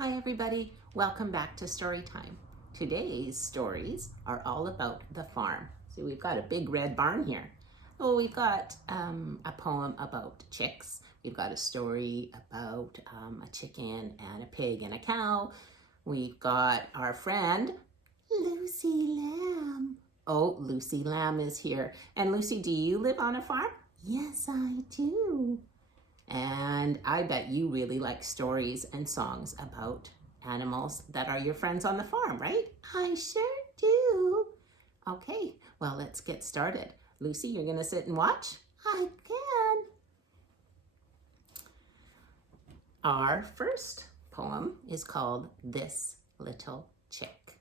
Hi everybody, welcome back to Story Time. Today's stories are all about the farm. So we've got a big red barn here. Well, we've got a poem about chicks. We've got a story about a chicken and a pig and a cow. We've got our friend Lucy Lamb. Oh, Lucy Lamb is here. And Lucy, do you live on a farm? Yes, I do. And I bet you really like stories and songs about animals that are your friends on the farm, right? I sure do. Okay, well, let's get started. Lucy, you're going to sit and watch? I can. Our first poem is called This Little Chick.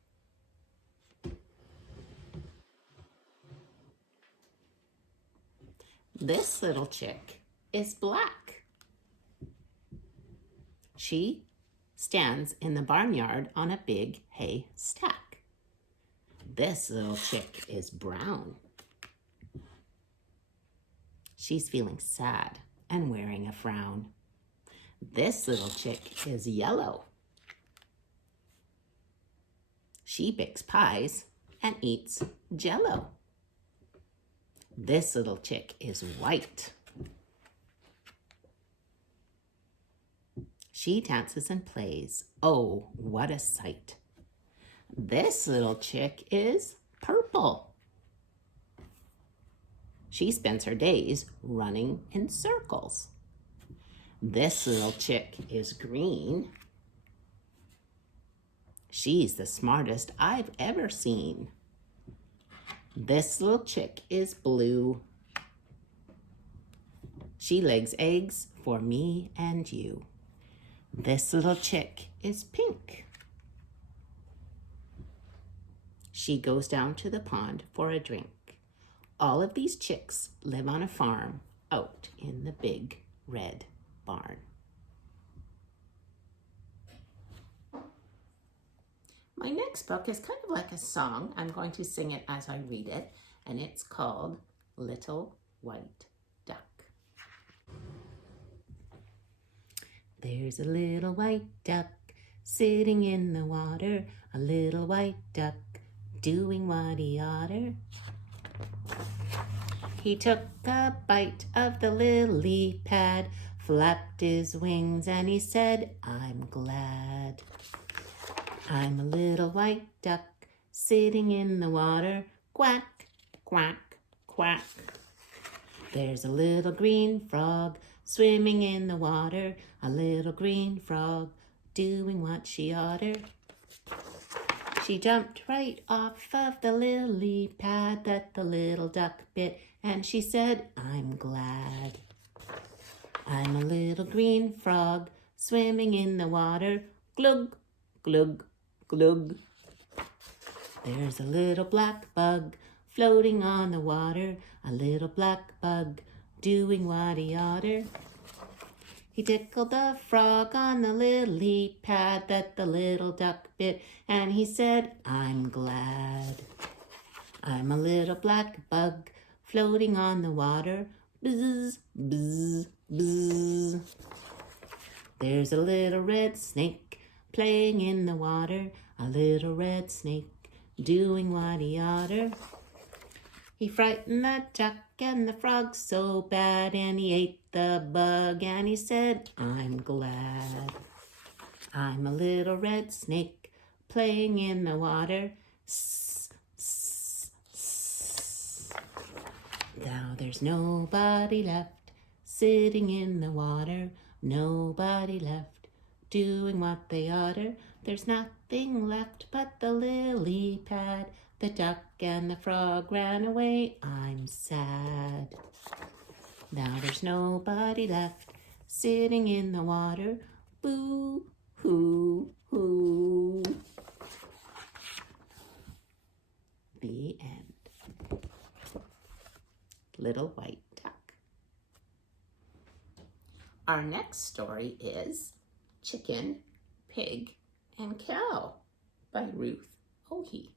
This little chick is black. She stands in the barnyard on a big hay stack. This little chick is brown. She's feeling sad and wearing a frown. This little chick is yellow. She bakes pies and eats Jell-O. This little chick is white. She dances and plays. Oh, what a sight. This little chick is purple. She spends her days running in circles. This little chick is green. She's the smartest I've ever seen. This little chick is blue. She lays eggs for me and you. This little chick is pink. She goes down to the pond for a drink. All of these chicks live on a farm out in the big red barn. My next book is kind of like a song. I'm going to sing it as I read it, and it's called Little White Duck. There's a little white duck sitting in the water, a little white duck doing what he oughter. He took a bite of the lily pad, flapped his wings, and he said, I'm glad. I'm a little white duck sitting in the water, quack, quack, quack. There's a little green frog swimming in the water, a little green frog doing what she oughter. She jumped right off of the lily pad that the little duck bit, and she said, I'm glad. I'm a little green frog swimming in the water, glug, glug, glug. There's a little black bug floating on the water, a little black bug doing what he oughter. He tickled the frog on the lily pad that the little duck bit, and he said, I'm glad. I'm a little black bug floating on the water, bzz, bzz, bzz. There's a little red snake playing in the water, a little red snake doing what he oughter. He frightened the duck and the frog so bad, and he ate the bug, and he said, I'm glad. I'm a little red snake playing in the water. Sss, sss, sss. Now there's nobody left sitting in the water, nobody left doing what they oughter. There's nothing left but the lily pad. The duck and the frog ran away, I'm sad. Now there's nobody left sitting in the water, boo, hoo, hoo. The end. Little White Duck. Our next story is Chicken, Pig, and Cow by Ruth Ohi.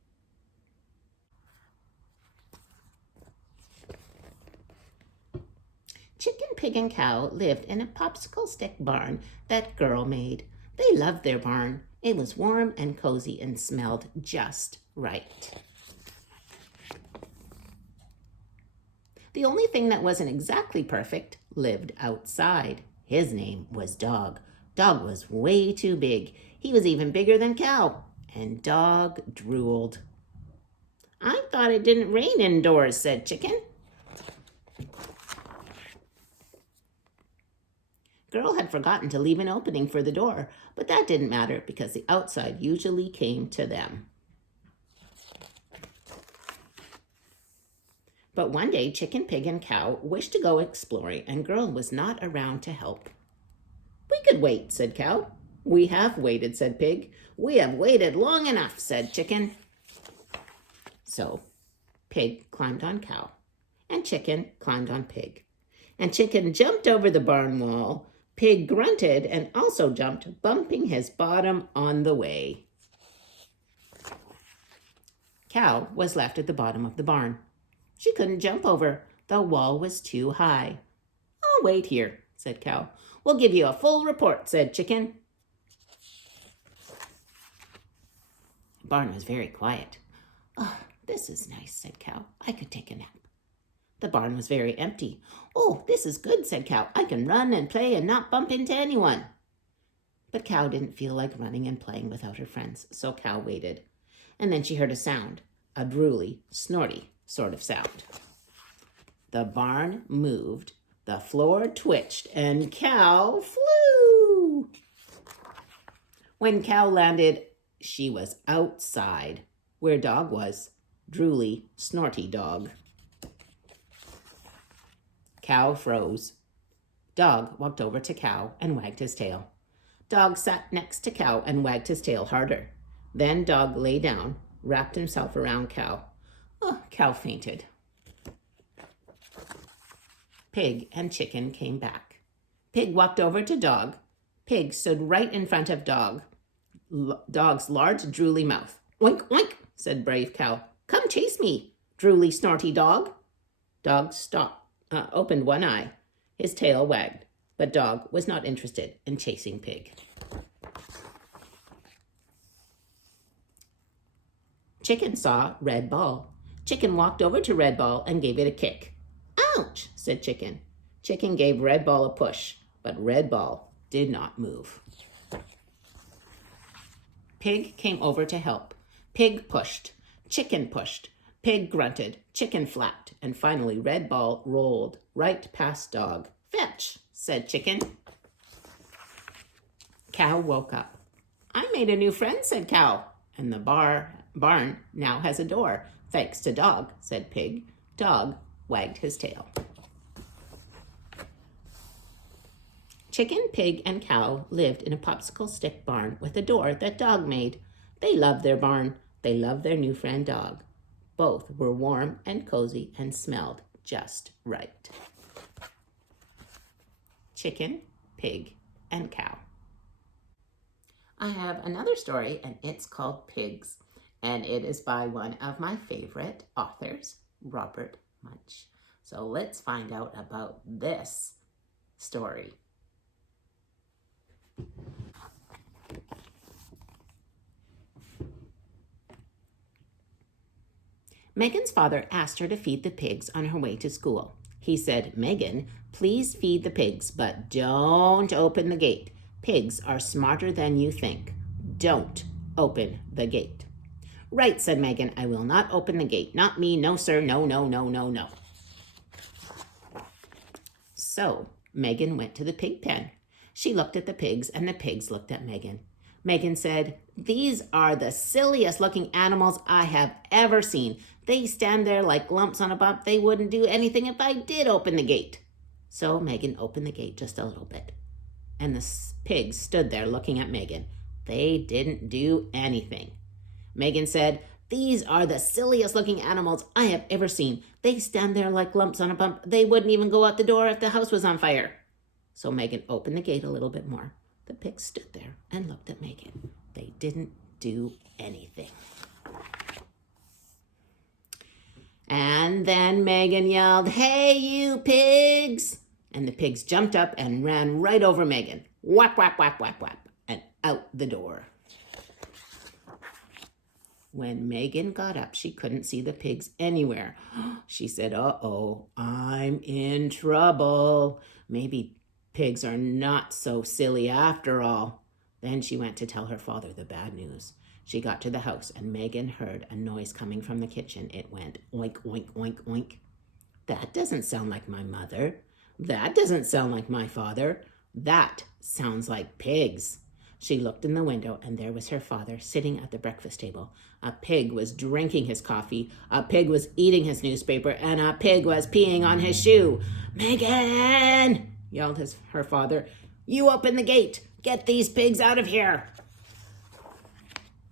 Chicken, Pig, and Cow lived in a popsicle stick barn that girl made. They loved their barn. It was warm and cozy and smelled just right. The only thing that wasn't exactly perfect lived outside. His name was Dog. Dog was way too big. He was even bigger than Cow. And Dog drooled. "I thought it didn't rain indoors," said Chicken. Girl had forgotten to leave an opening for the door, but that didn't matter because the outside usually came to them. But one day, Chicken, Pig, and Cow wished to go exploring, and Girl was not around to help. "We could wait," said Cow. "We have waited," said Pig. "We have waited long enough," said Chicken. So Pig climbed on Cow, and Chicken climbed on Pig. And Chicken jumped over the barn wall. Pig grunted and also jumped, bumping his bottom on the way. Cow was left at the bottom of the barn. She couldn't jump over. The wall was too high. "I'll wait here," said Cow. "We'll give you a full report," said Chicken. The barn was very quiet. "Oh, this is nice," said Cow. "I could take a nap." The barn was very empty. "Oh, this is good," said Cow. "I can run and play and not bump into anyone." But Cow didn't feel like running and playing without her friends, so Cow waited. And then she heard a sound, a drooly, snorty sort of sound. The barn moved, the floor twitched, and Cow flew. When Cow landed, she was outside, where Dog was, drooly, snorty Dog. Cow froze. Dog walked over to Cow and wagged his tail. Dog sat next to Cow and wagged his tail harder. Then Dog lay down, wrapped himself around Cow. Cow fainted. Pig and Chicken came back. Pig walked over to Dog. Pig stood right in front of Dog. Dog's large, drooly mouth. "Oink, oink," said brave Cow. "Come chase me, drooly, snorty Dog." Dog opened one eye. His tail wagged, but Dog was not interested in chasing Pig. Chicken saw Red Ball. Chicken walked over to Red Ball and gave it a kick. "Ouch," said Chicken. Chicken gave Red Ball a push, but Red Ball did not move. Pig came over to help. Pig pushed. Chicken pushed. Pig grunted. Chicken flapped. And finally, Red Ball rolled right past Dog. "Fetch," said Chicken. Cow woke up. "I made a new friend," said Cow. "And the barn now has a door, thanks to Dog," said Pig. Dog wagged his tail. Chicken, Pig, and Cow lived in a popsicle stick barn with a door that Dog made. They loved their barn. They loved their new friend Dog. Both were warm and cozy and smelled just right. Chicken, Pig, and Cow. I have another story, and it's called Pigs, and it is by one of my favorite authors, Robert Munsch. So let's find out about this story. Megan's father asked her to feed the pigs on her way to school. He said, "Megan, please feed the pigs, but don't open the gate. Pigs are smarter than you think. Don't open the gate." "Right," said Megan. "I will not open the gate. Not me. No, sir. No, no, no, no, no." So Megan went to the pig pen. She looked at the pigs, and the pigs looked at Megan. Megan said, "These are the silliest looking animals I have ever seen. They stand there like lumps on a bump. They wouldn't do anything if I did open the gate." So Megan opened the gate just a little bit. And the pigs stood there looking at Megan. They didn't do anything. Megan said, "These are the silliest looking animals I have ever seen. They stand there like lumps on a bump. They wouldn't even go out the door if the house was on fire." So Megan opened the gate a little bit more. The pigs stood there and looked at Megan. They didn't do anything. And then Megan yelled, "Hey, you pigs!" And the pigs jumped up and ran right over Megan. Whap, whap, whap, whap, whap. And out the door. When Megan got up, she couldn't see the pigs anywhere. She said, "Uh-oh, I'm in trouble. Maybe pigs are not so silly after all." Then she went to tell her father the bad news. She got to the house and Megan heard a noise coming from the kitchen. It went oink, oink, oink, oink. "That doesn't sound like my mother. That doesn't sound like my father. That sounds like pigs." She looked in the window and there was her father sitting at the breakfast table. A pig was drinking his coffee, a pig was eating his newspaper, and a pig was peeing on his shoe. "Megan!" yelled her father. "You open the gate. Get these pigs out of here."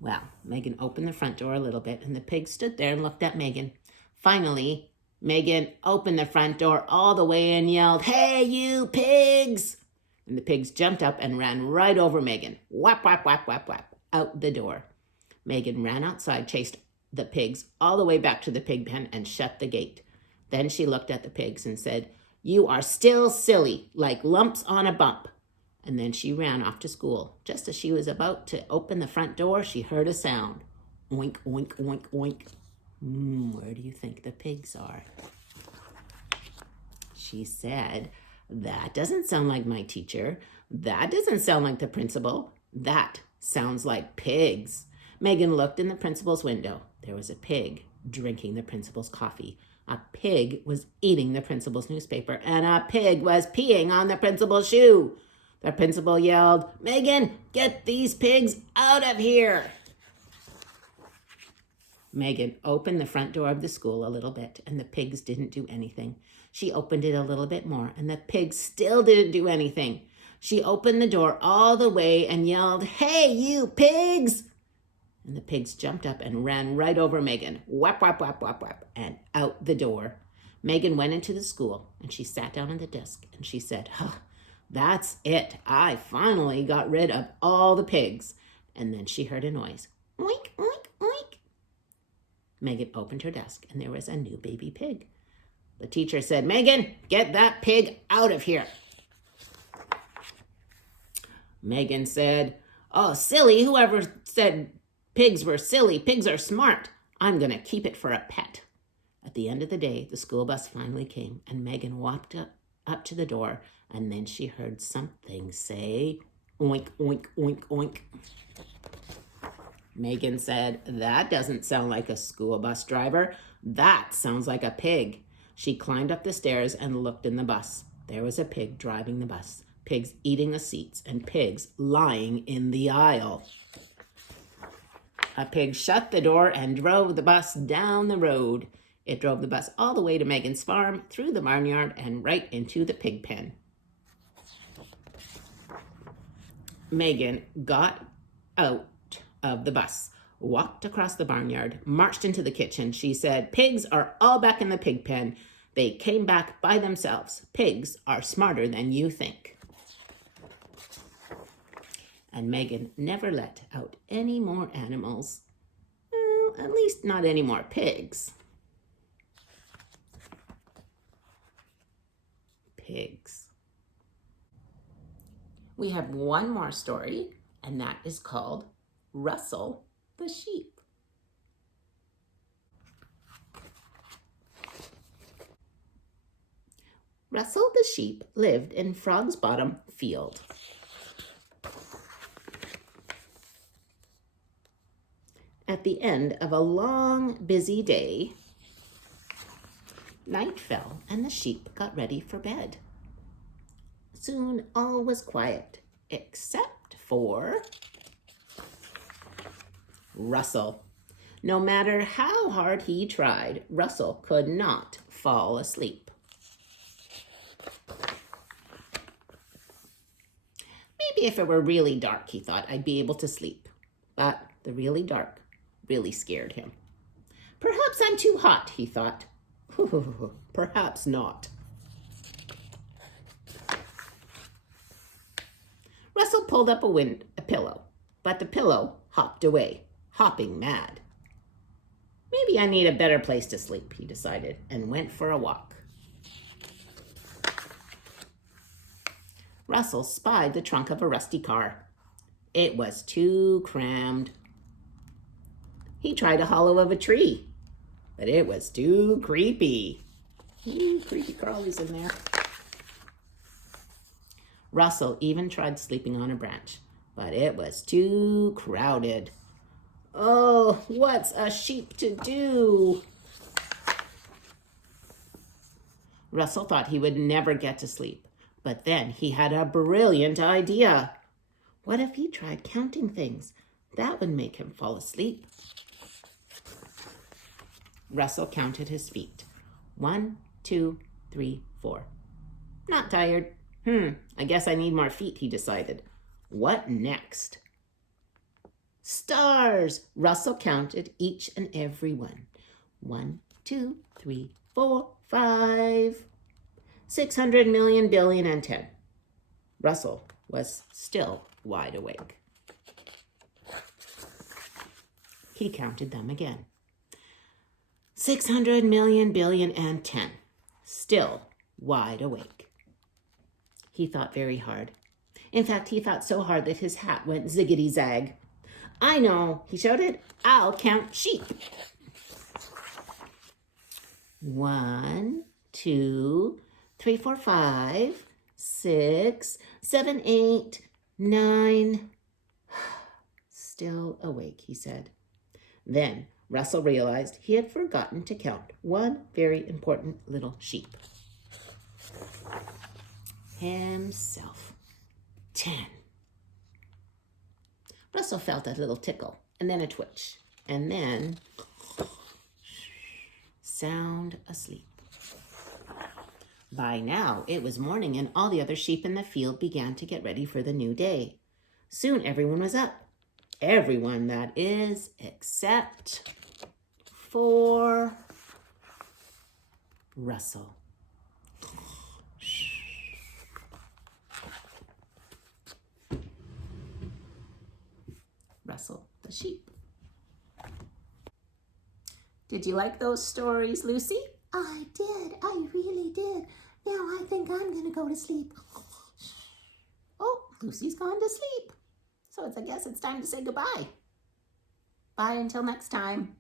Well, Megan opened the front door a little bit and the pigs stood there and looked at Megan. Finally, Megan opened the front door all the way and yelled, "Hey, you pigs!" And the pigs jumped up and ran right over Megan. Whap, whap, whap, whap, whap, out the door. Megan ran outside, chased the pigs all the way back to the pig pen and shut the gate. Then she looked at the pigs and said, "You are still silly, like lumps on a bump." And then she ran off to school. Just as she was about to open the front door, she heard a sound. Oink, oink, oink, oink. Where do you think the pigs are? She said, "That doesn't sound like my teacher. That doesn't sound like the principal. That sounds like pigs." Megan looked in the principal's window. There was a pig drinking the principal's coffee. A pig was eating the principal's newspaper, and a pig was peeing on the principal's shoe. The principal yelled, "Megan, get these pigs out of here." Megan opened the front door of the school a little bit, and the pigs didn't do anything. She opened it a little bit more, and the pigs still didn't do anything. She opened the door all the way and yelled, "Hey, you pigs!" And the pigs jumped up and ran right over Megan. Whap, whap, whap, whap, whap, and out the door. Megan went into the school, and she sat down at the desk, and she said, "That's it. I finally got rid of all the pigs." And then she heard a noise. Oink, oink, oink. Megan opened her desk, and there was a new baby pig. The teacher said, "Megan, get that pig out of here." Megan said, "Oh, silly, whoever said pigs were silly? Pigs are smart. I'm going to keep it for a pet." At the end of the day, the school bus finally came, and Megan walked up to the door, and then she heard something say, "Oink, oink, oink, oink." Megan said, "That doesn't sound like a school bus driver. That sounds like a pig." She climbed up the stairs and looked in the bus. There was a pig driving the bus, pigs eating the seats, and pigs lying in the aisle. A pig shut the door and drove the bus down the road. It drove the bus all the way to Megan's farm, through the barnyard, and right into the pig pen. Megan got out of the bus, walked across the barnyard, marched into the kitchen. She said, "Pigs are all back in the pig pen. They came back by themselves. Pigs are smarter than you think." And Megan never let out any more animals. Well, at least not any more pigs. Pigs. We have one more story, and that is called Russell the Sheep. Russell the sheep lived in Frog's Bottom field. At the end of a long, busy day, night fell and the sheep got ready for bed. Soon all was quiet, except for Russell. No matter how hard he tried, Russell could not fall asleep. Maybe if it were really dark, he thought, I'd be able to sleep. But the really dark really scared him. Perhaps I'm too hot, he thought. Perhaps not. Russell pulled up a pillow, but the pillow hopped away, hopping mad. Maybe I need a better place to sleep, he decided, and went for a walk. Russell spied the trunk of a rusty car. It was too crammed. He tried a hollow of a tree, but it was too creepy. Ooh, creepy crawlies in there. Russell even tried sleeping on a branch, but it was too crowded. Oh, what's a sheep to do? Russell thought he would never get to sleep, but then he had a brilliant idea. What if he tried counting things? That would make him fall asleep. Russell counted his feet. 1, 2, 3, 4. Not tired. I guess I need more feet, he decided. What next? Stars! Russell counted each and every one. 1, 2, 3, 4, 5. 600 million, billion, and 10. Russell was still wide awake. He counted them again. 600 million, billion, and 10. Still wide awake. He thought very hard. In fact, he thought so hard that his hat went ziggity-zag. I know, he shouted. I'll count sheep. 1, 2, 3, 4, 5, 6, 7, 8, 9. Still awake, he said. Then Russell realized he had forgotten to count one very important little sheep. Himself. 10. Russell felt a little tickle, and then a twitch, and then sound asleep. By now, it was morning, and all the other sheep in the field began to get ready for the new day. Soon everyone was up. Everyone, that is, except for Russell. Russell the sheep. Did you like those stories, Lucy? I did. I really did. Now I think I'm going to go to sleep. Oh, Lucy's gone to sleep. So I guess it's time to say goodbye. Bye until next time.